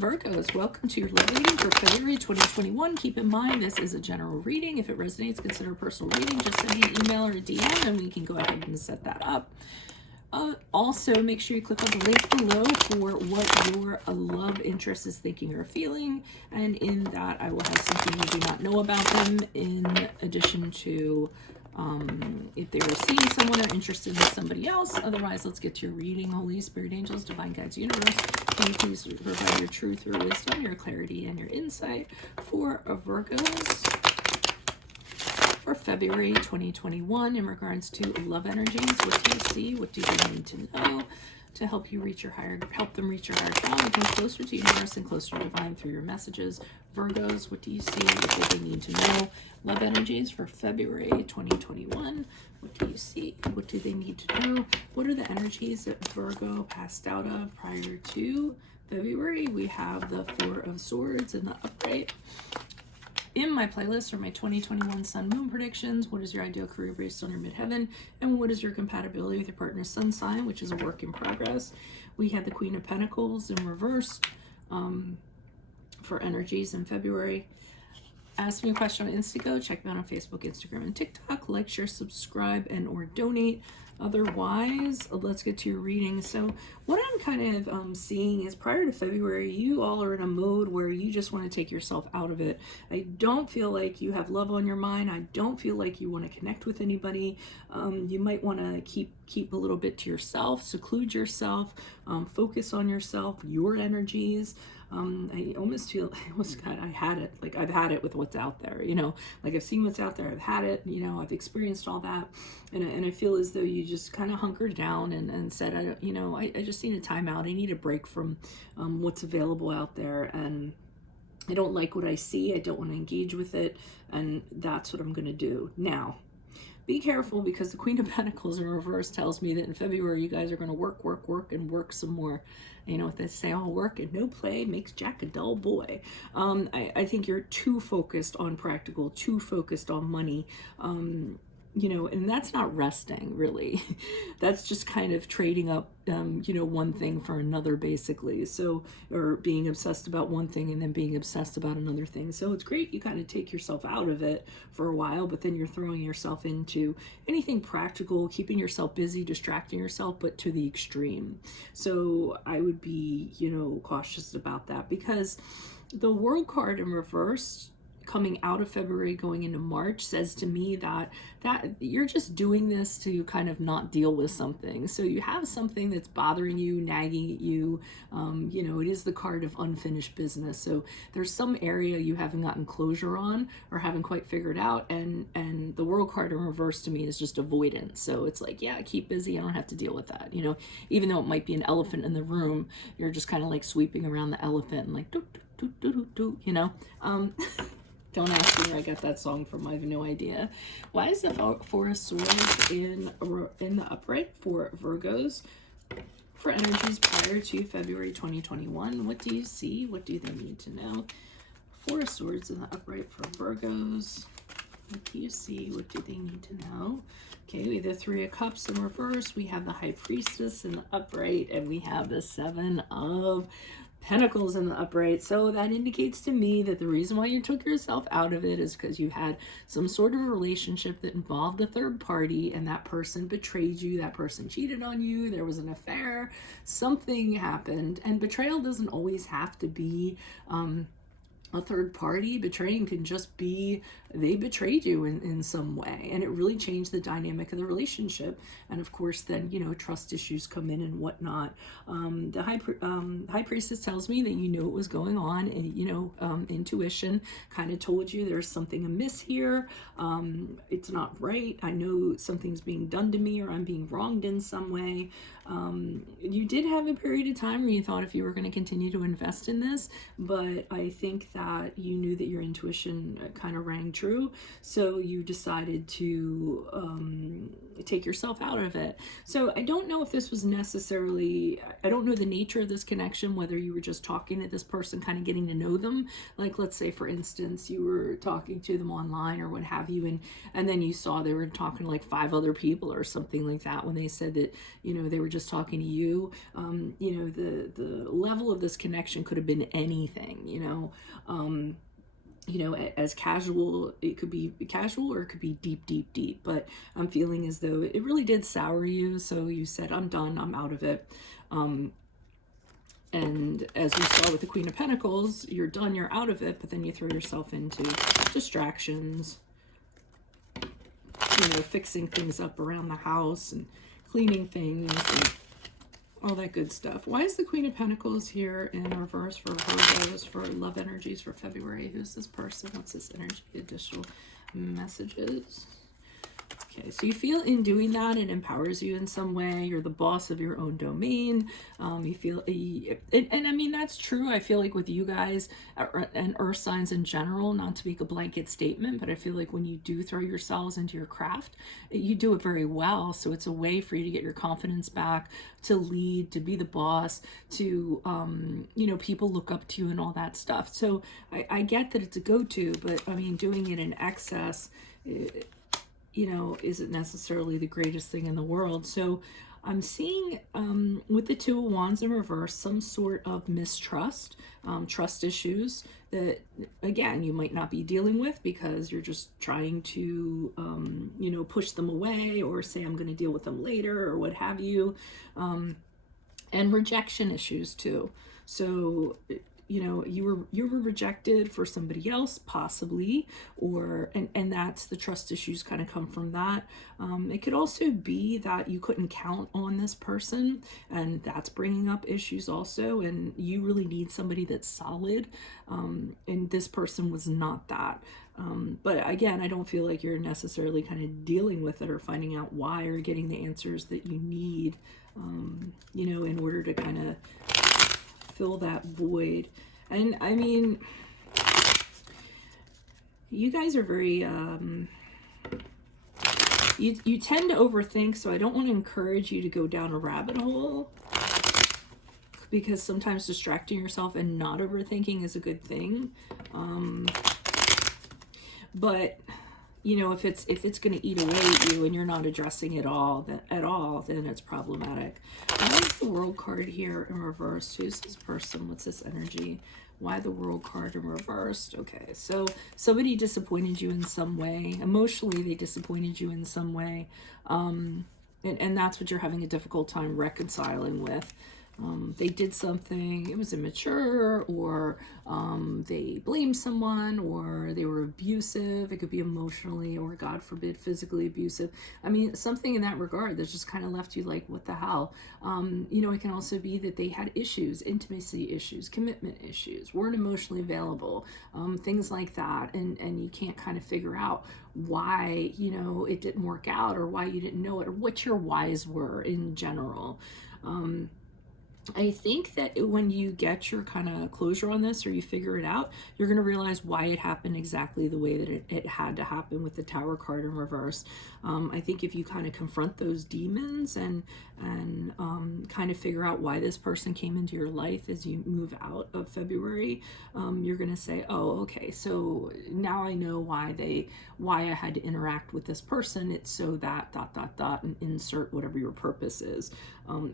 Virgos, welcome to your love reading for February 2021. Keep in mind, this is a general reading. If it resonates, consider a personal reading. Just send me an email or a DM and we can go ahead and set that up. Also, make sure you click on the link below for what your love interest is thinking or feeling. And in that, I will have something you do not know about them, in addition to if they were seeing someone or interested in somebody else. Otherwise, let's get to your reading. Holy Spirit, angels, divine guides, universe, can you please provide your truth, your wisdom, your clarity, and your insight for Virgos for February 2021 in regards to love energies? What do you see? What do they need to know to help you reach your help them reach your higher self and come closer to universe and closer to divine through your messages? Virgos, what do you see? What do they need to know? Love energies for February 2021. What do you see? What do they need to know? What are the energies that Virgo passed out of prior to February? We have the Four of Swords in the upright. In my playlist are my 2021 Sun Moon predictions. What is your ideal career based on your midheaven? And what is your compatibility with your partner's sun sign, which is a work in progress? We had the Queen of Pentacles in reverse for energies in February. Ask me a question on Instago. Check me out on Facebook, Instagram, and TikTok. Like, share, subscribe, and or donate. Otherwise, let's get to your reading. So what I'm kind of seeing is prior to February, you all are in a mode where you just want to take yourself out of it. I don't feel like you have love on your mind. I don't feel like you want to connect with anybody. You might want to keep a little bit to yourself, seclude yourself, focus on yourself, your energies. I almost feel, I had it, like I've had it with what's out there, you know, like I've seen what's out there, I've had it, you know, I've experienced all that. And I feel as though you just kind of hunkered down and said, I just need a timeout. I need a break from what's available out there. And I don't like what I see. I don't want to engage with it. And that's what I'm going to do. Now, be careful, because the Queen of Pentacles in reverse tells me that in February you guys are going to work and work some more. You know what they say, all work and no play makes Jack a dull boy. I think you're too focused on practical, too focused on money. You know, and that's not resting, really. That's just kind of trading up, you know, one thing for another, basically. So, or being obsessed about one thing and then being obsessed about another thing. So it's great you kind of take yourself out of it for a while, but then you're throwing yourself into anything practical, keeping yourself busy, distracting yourself, but to the extreme. So I would be, you know, cautious about that, because the World card in reverse coming out of February going into March says to me that you're just doing this to kind of not deal with something. So you have something that's bothering you, nagging at you. You know, it is the card of unfinished business. So there's some area you haven't gotten closure on or haven't quite figured out. And the World card in reverse to me is just avoidance. So it's like, yeah, keep busy. I don't have to deal with that. You know, even though it might be an elephant in the room, you're just kind of like sweeping around the elephant and like, doot, doot, doot, doot, doot, you know. Don't ask me where I got that song from. I have no idea. Why is the Four of Swords in the upright for Virgos for energies prior to February 2021? What do you see? What do they need to know? Four of Swords in the upright for Virgos. What do you see? What do they need to know? Okay, we have the Three of Cups in reverse. We have the High Priestess in the upright. And we have the Seven of Pentacles in the upright. So that indicates to me that the reason why you took yourself out of it is because you had some sort of relationship that involved a third party, and that person betrayed you, that person cheated on you, there was an affair, something happened. And betrayal doesn't always have to be a third party. Betraying can just be they betrayed you in some way, and it really changed the dynamic of the relationship. And of course, then, you know, trust issues come in and whatnot. The High Priestess tells me that you knew what was going on, and, you know, intuition kind of told you there's something amiss here. It's not right. I know something's being done to me, or I'm being wronged in some way. You did have a period of time where you thought if you were going to continue to invest in this, but I think that you knew that your intuition kind of rang true, so you decided to take yourself out of it. So I don't know if this was necessarily, I don't know the nature of this connection, whether you were just talking to this person, kind of getting to know them. Like, let's say, for instance, you were talking to them online or what have you, and then you saw they were talking to like 5 other people or something like that when they said that, you know, they were just talking to you. You know, the level of this connection could have been anything, you know. As casual, it could be casual or it could be deep, deep, deep. But I'm feeling as though it really did sour you. So you said, I'm done, I'm out of it. And as we saw with the Queen of Pentacles, you're done, you're out of it, but then you throw yourself into distractions, you know, fixing things up around the house and cleaning things and all that good stuff. Why is the Queen of Pentacles here in reverse for Virgos, for love energies for February? Who's this person? What's this energy? Additional messages. Okay, so you feel in doing that, it empowers you in some way. You're the boss of your own domain. You feel, and I mean, that's true. I feel like with you guys and earth signs in general, not to make a blanket statement, but I feel like when you do throw yourselves into your craft, you do it very well. So it's a way for you to get your confidence back, to lead, to be the boss, to, you know, people look up to you and all that stuff. So I get that it's a go-to, but I mean, doing it in excess, you know, isn't necessarily the greatest thing in the world. So I'm seeing with the Two of Wands in reverse, some sort of mistrust, trust issues that, again, you might not be dealing with because you're just trying to, you know, push them away or say, I'm going to deal with them later or what have you. And rejection issues too. So, you know, you were rejected for somebody else, possibly, or and that's the trust issues kind of come from that. It could also be that you couldn't count on this person, and that's bringing up issues also. And you really need somebody that's solid, and this person was not that. But again, I don't feel like you're necessarily kind of dealing with it or finding out why or getting the answers that you need, you know, in order to kind of fill that void. And I mean, you guys are very you tend to overthink, so I don't want to encourage you to go down a rabbit hole, because sometimes distracting yourself and not overthinking is a good thing. But you know, if it's going to eat away at you and you're not addressing it at all, then it's problematic. Why is the World card here in reverse? Who's this person? What's this energy? Why the World card in reversed? Okay, so somebody disappointed you in some way. Emotionally, they disappointed you in some way. And that's what you're having a difficult time reconciling with. They did something, it was immature, or they blamed someone, or they were abusive. It could be emotionally, or God forbid, physically abusive. I mean, something in that regard that's just kind of left you like, what the hell? You know, it can also be that they had issues, intimacy issues, commitment issues, weren't emotionally available, things like that. And you can't kind of figure out why, you know, it didn't work out, or why you didn't know it, or what your whys were in general. I think that when you get your kind of closure on this, or you figure it out, you're going to realize why it happened exactly the way that it had to happen with the Tower card in reverse. I think if you kind of confront those demons and kind of figure out why this person came into your life as you move out of February, you're going to say, oh, okay, so now I know why I had to interact with this person. It's so that ... and insert whatever your purpose is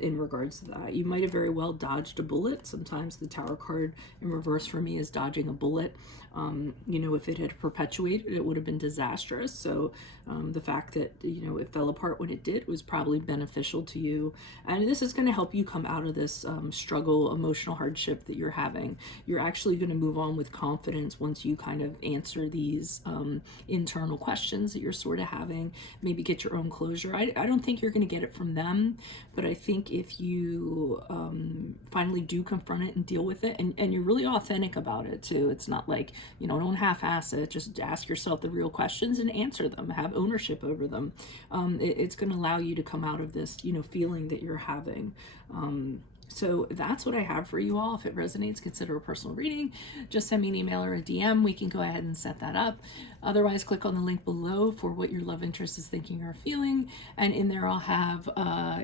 in regards to that. You might have very well dodged a bullet. Sometimes the Tower card in reverse for me is dodging a bullet. You know, if it had perpetuated, it would have been disastrous. So the fact that, you know, it fell apart when it did was probably beneficial to you. And this is going to help you come out of this struggle, emotional hardship that you're having. You're actually going to move on with confidence once you kind of answer these internal questions that you're sort of having, maybe get your own closure. I don't think you're going to get it from them, but I think if you finally do confront it and deal with it, and you're really authentic about it too, it's not like, you know, don't half-ass it, just ask yourself the real questions and answer them, have ownership over them. It's going to allow you to come out of this, you know, feeling that you're having. So that's what I have for you all. If it resonates, consider a personal reading. Just send me an email or a DM. We can go ahead and set that up. Otherwise, click on the link below for what your love interest is thinking or feeling. And in there, I'll have,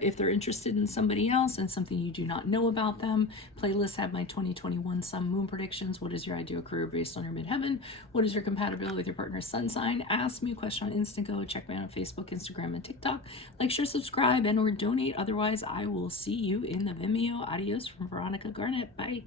if they're interested in somebody else and something you do not know about them, playlists have my 2021 Sun Moon predictions. What is your ideal career based on your midheaven? What is your compatibility with your partner's sun sign? Ask me a question on Instant Go. Check me out on Facebook, Instagram, and TikTok. Like, share, subscribe, and or donate. Otherwise, I will see you in the Vimeo. Adios from Veronica Garnett. Bye.